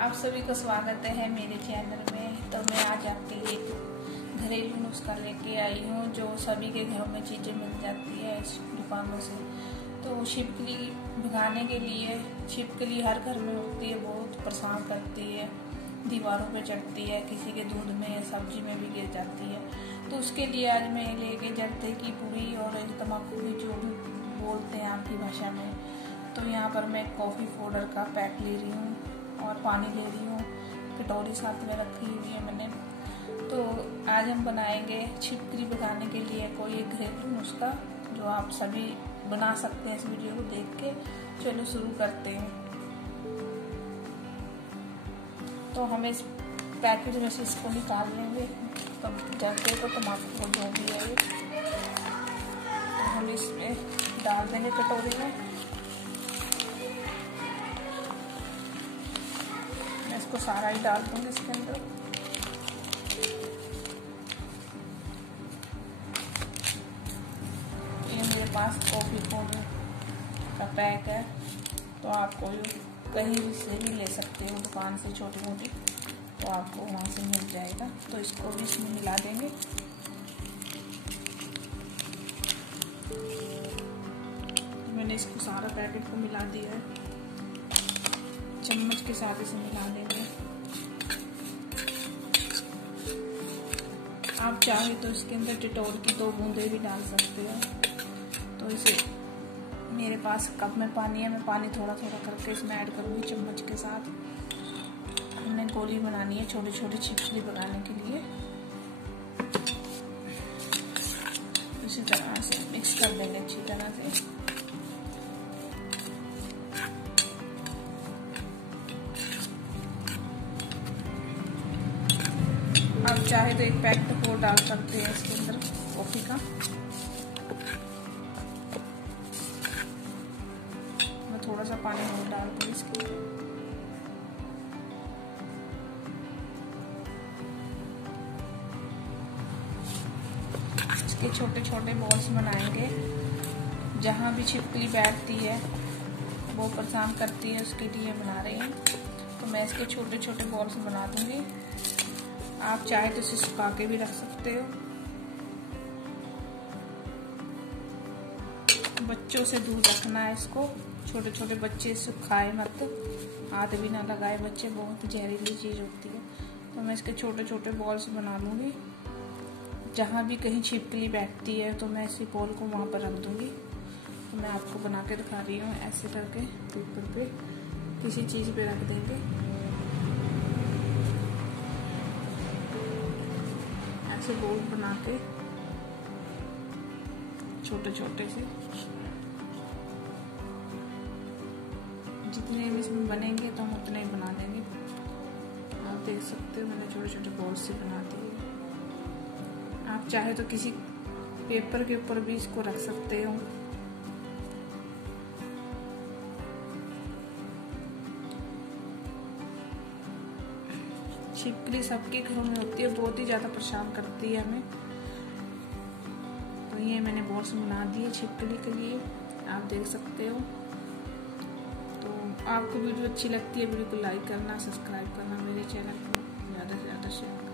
आप सभी का स्वागत है मेरे चैनल में। तो मैं आज आपके लिए एक घरेलू नुस्खा लेके आई हूँ जो सभी के घरों में चीज़ें मिल जाती है इस दुकानों से। तो छिपकली भगाने के लिए, छिपकली हर घर में होती है, बहुत परेशान करती है, दीवारों पे चढ़ती है, किसी के दूध में या सब्जी में भी गिर जाती है। तो उसके लिए आज मैं लेके जर्दे की पूरी और तम्बाकू की, जो भी बोलते हैं आपकी भाषा में। तो यहाँ पर मैं कॉफ़ी पाउडर का पैक ले रही हूँ और पानी ले रही हूँ, कटोरी साथ में रखी हुई है मैंने। तो आज हम बनाएंगे छिपकली भगाने के लिए कोई एक घरेलू नुस्खा जो आप सभी बना सकते हैं इस वीडियो को देख के। चलो शुरू करते हैं। तो हम इस पैकेट में से इसको निकाल लेंगे, जर्दे को, तम्बाकू को, जो भी है। तो हम इसमें डाल देंगे कटोरी में। मैं इसको सारा ही डाल दूंगी इसके अंदर। ये मेरे पास कॉफ़ी पाउडर का पैक है, तो आपको कहीं भी से भी ले सकते हो, दुकान से छोटी मोटी, तो आपको वहाँ से मिल जाएगा। तो इसको भी इसमें मिला देंगे। तो मैंने इसको सारा पैकेट को मिला दिया है, चम्मच के साथ इसे मिला देंगे। आप चाहे तो इसके अंदर डिटॉल की 2 बूंदे भी डाल सकते हो। तो इसे, मेरे पास कप में पानी है, मैं पानी थोड़ा थोड़ा करके इसमें ऐड करूँगी चम्मच के साथ। हमने गोली बनानी है छोटी छोटी छिपकली बनाने के लिए। इसी तरह से मिक्स कर देंगे अच्छी तरह से। आप चाहे तो एक पैकेट और डाल सकते हैं इसके अंदर कॉफ़ी का। मैं थोड़ा सा पानी और डाल दूँ इसके अंदर। इसके छोटे छोटे बॉल्स बनाएंगे। जहाँ भी छिपकली बैठती है, वो परेशान करती है, उसके लिए बना रही हैं। तो मैं इसके छोटे छोटे बॉल्स बना दूँगी। आप चाहे तो इसे सुखा के भी रख सकते हो। बच्चों से दूर रखना है इसको, छोटे छोटे बच्चे सुखाए मत, हाथ भी ना लगाए बच्चे, बहुत जहरीली चीज़ होती है। तो मैं इसके छोटे छोटे बॉल्स बना लूँगी। जहाँ भी कहीं छिपकली बैठती है तो मैं इसी बॉल को वहाँ पर रख दूँगी। तो मैं आपको बना के दिखा रही हूँ, ऐसे करके पेपर पे किसी चीज़ पे रख देंगे। ऐसे बॉल बना के छोटे छोटे से, जितने भी इसमें बनेंगे तो हम उतने ही बना देंगे। आप देख सकते हो मैंने छोटे छोटे बॉल से बना दिए। आप चाहे तो किसी पेपर के ऊपर भी इसको रख सकते हो। छिपकली सबके घरों में होती है, बहुत ही ज़्यादा परेशान करती है हमें। तो ये मैंने बॉल्स बना दिए छिपकली के लिए, आप देख सकते हो। तो आपको वीडियो अच्छी लगती है, वीडियो को लाइक करना, सब्सक्राइब करना, मेरे चैनल को ज़्यादा से ज़्यादा शेयर करना।